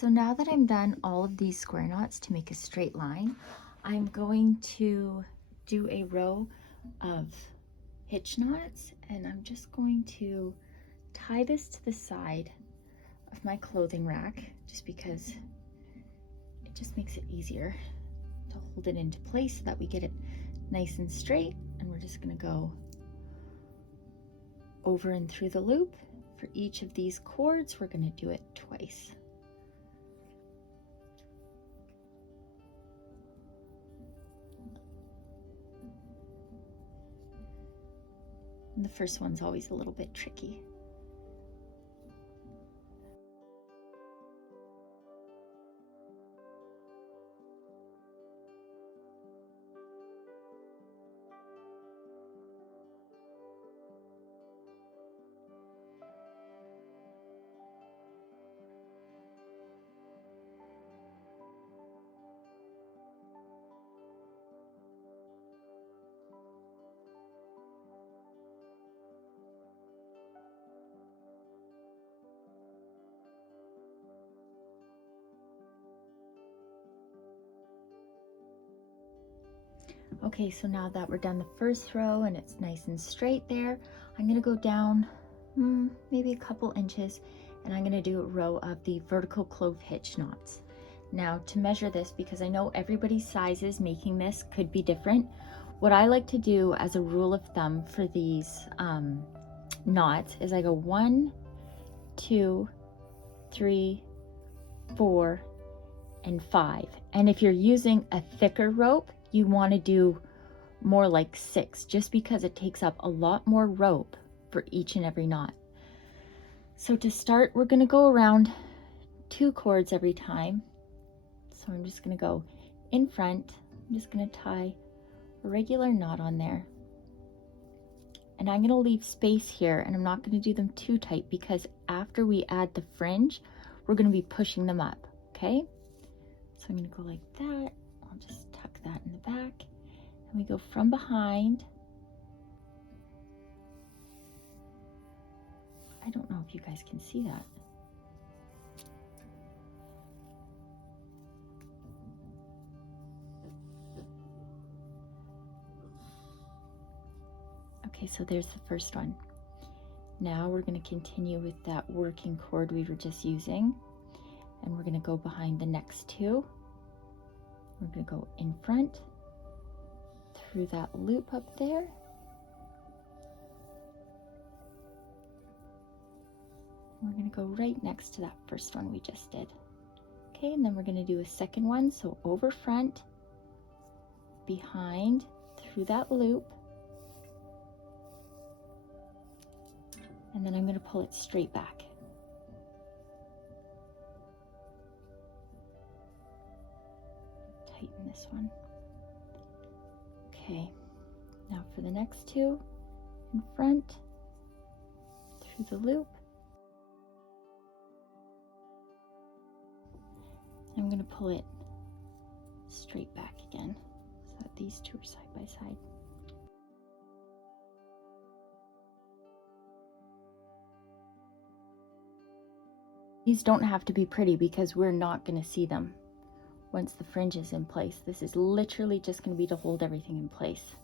So now that I'm done all of these square knots to make a straight line, I'm going to do a row of hitch knots, and I'm just going to tie this to the side of my clothing rack just because it just makes it easier to hold it into place so that we get it nice and straight. And we're just going to go over and through the loop. For each of these cords, we're going to do it twice. And the first one's always a little bit tricky. Okay, so now that we're done the first row and it's nice and straight there, I'm going to go down maybe a couple inches, and I'm going to do a row of the vertical clove hitch knots. Now, to measure this, because I know everybody's sizes making this could be different, what I like to do as a rule of thumb for these knots is I go 1, 2, 3, 4, and 5. And if you're using a thicker rope, you want to do more like 6, just because it takes up a lot more rope for each and every knot. So to start, we're going to go around 2 cords every time. So I'm just going to go in front. I'm just going to tie a regular knot on there. And I'm going to leave space here, and I'm not going to do them too tight because after we add the fringe, we're going to be pushing them up, okay? So I'm going to go like that. I'll just tuck that in the back, and we go from behind. I don't know if you guys can see that. Okay, so there's the first one. Now we're going to continue with that working cord we were just using, and we're going to go behind the next 2. We're going to go in front through that loop up there. We're going to go right next to that first one we just did. Okay, and then we're going to do a second one. So over front, behind, through that loop. And then I'm going to pull it straight back. Tighten this one. Okay, now for the next 2, in front, through the loop. I'm going to pull it straight back again so that these 2 are side by side. These don't have to be pretty because we're not going to see them once the fringe is in place. This is literally just going to be to hold everything in place.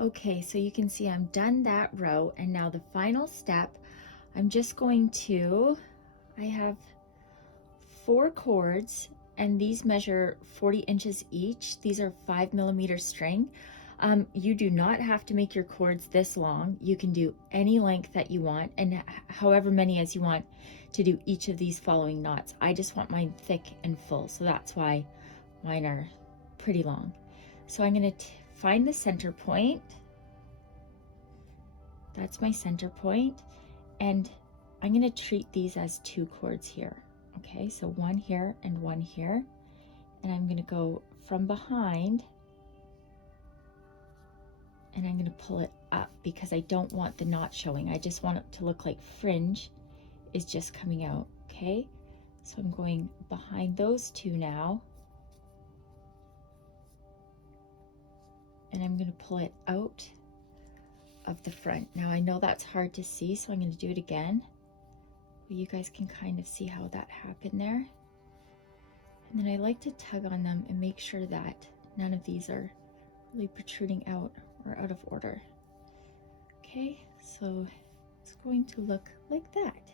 Okay, so you can see I'm done that row, and now the final step, I'm just going to, I have 4 cords, and these measure 40 inches each. These are 5mm string. You do not have to make your cords this long. You can do any length that you want, and however many as you want to do each of these following knots. I just want mine thick and full, so that's why mine are pretty long. So I'm going to find the center point. That's my center point, and I'm going to treat these as 2 cords here. Okay, so one here and one here, and I'm going to go from behind, and I'm going to pull it up because I don't want the knot showing. I just want it to look like fringe is just coming out. Okay, so I'm going behind those 2 now, and I'm going to pull it out of the front. Now I know that's hard to see, so I'm going to do it again. But you guys can kind of see how that happened there. And then I like to tug on them and make sure that none of these are really protruding out or out of order. Okay, so it's going to look like that.